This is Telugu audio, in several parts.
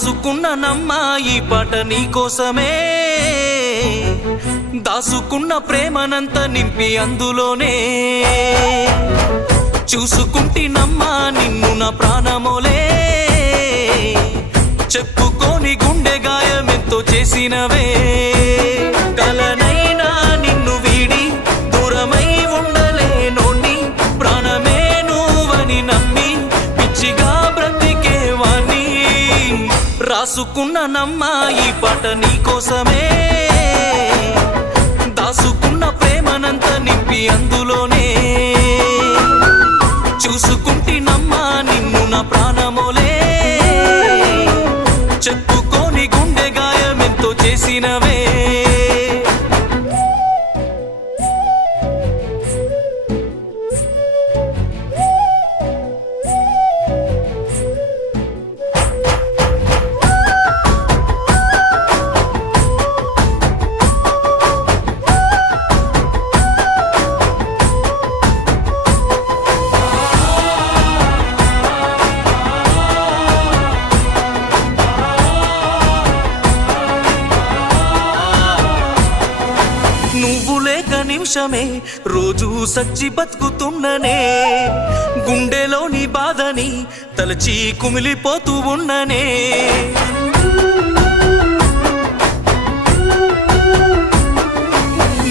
రాసుకున్న నమ్మా ఈ పాట నీకోసమే, దాసుకున్న ప్రేమనంత నింపి అందులోనే, చూసుకుంటినమ్మా నిన్ను నా ప్రాణమోలే, చెప్పుకోని గుండె గాయమెంతో చేసినవే, కలనైనా నిన్ను వీడి దూరమై ఉండలేనోని, ప్రాణమే నువ్వని నమ్మి పిచ్చిగా బ్రతికేవాణ్ణి. రాసుకున్న నమ్మా ఈ పాట నీకోసమే, దాసుకున్న ప్రేమనంత నింపి అందులోనే, చూసుకుంటినమ్మా నిన్ను నా ప్రాణమోలే, చెప్పుకోని గుండె గాయమెంతో చేసినవే. నువ్వు లేక నిమిషమే రోజు సచ్చి బతుకుతున్ననే, గుండెలోని బాధని తలచి కుమిలిపోతూ ఉన్ననే,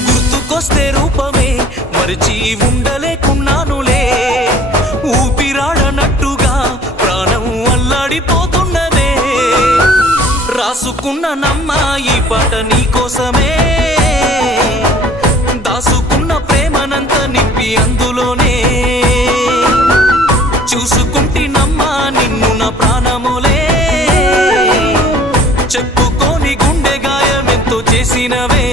గుర్తుకొస్తే రూపమే మరిచి ఉండలేకున్నానులే, ఊపిరాడనట్టుగా ప్రాణం అల్లాడిపోతున్నదే. రాసుకున్న నమ్మా ఈ పాట నీకోసమే, దాసుకున్న ప్రేమనంత నింపి అందులోనే, చూసుకుంటినమ్మా నిన్ను నా ప్రాణమోలే, చెప్పుకోని గుండె గాయమెంతో చేసినవే.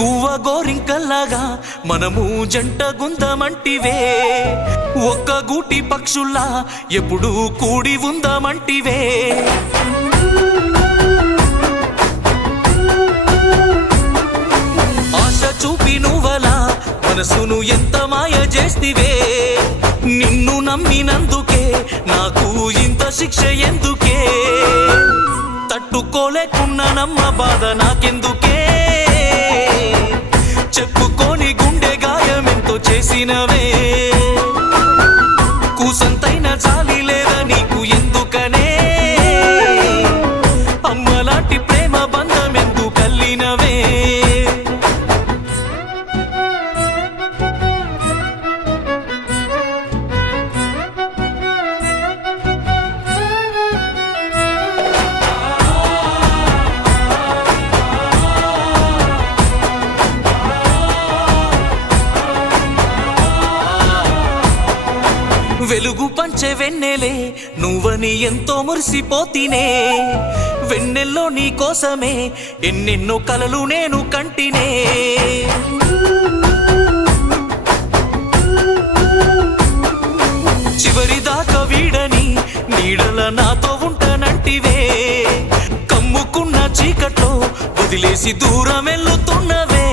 గువ్వ గోరింకల్లాగా మనము జంట గుందమంటివే, ఒక్క గూటి పక్షుల్లా ఎప్పుడు కూడి ఉందమంటివే, ఆశ చూపి నువ్వలా మనసును ఎంత మాయ చేస్తివే, నిన్ను నమ్మినందుకే నాకు ఇంత శిక్ష ఎందుకే, తట్టుకోలేకున్నానమ్మ బాధ నాకెందుకే, చెప్పుకోని గుండె గాయమెంతో చేసినవే, కూసంతైన జాలి లేదా నీకు ఎందుకనే, అమ్మలాంటి ప్రేమ బంధం ఎందుకు కల్లినవే. వెలుగు పంచే వెన్నెలే నువ్వని ఎంతో మురిసిపోతినే, వెన్నెల్లో నీ కోసమే ఎన్నెన్నో కలలు నేను కంటినే, చివరిదాకా వీడని నీడల నాతో ఉంటానంటివే, కమ్ముకున్న చీకట్లో వదిలేసి దూరం వెళ్తున్నవే.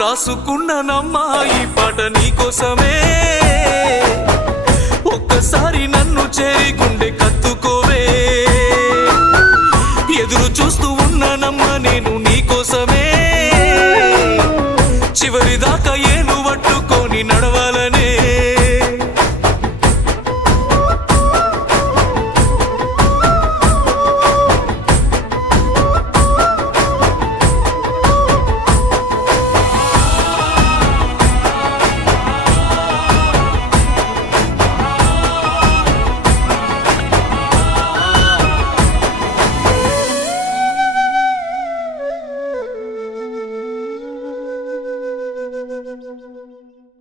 రాసుకున్న నమ్మా ఈ పాట నీకోసమే, ఒక్కసారి నన్ను చేరి గుండె కత్తుకోవే, ఎదురు చూస్తూ ఉన్నానమ్మా నేను నీకోసమే, చివరిదాకా ఏలు పట్టుకొని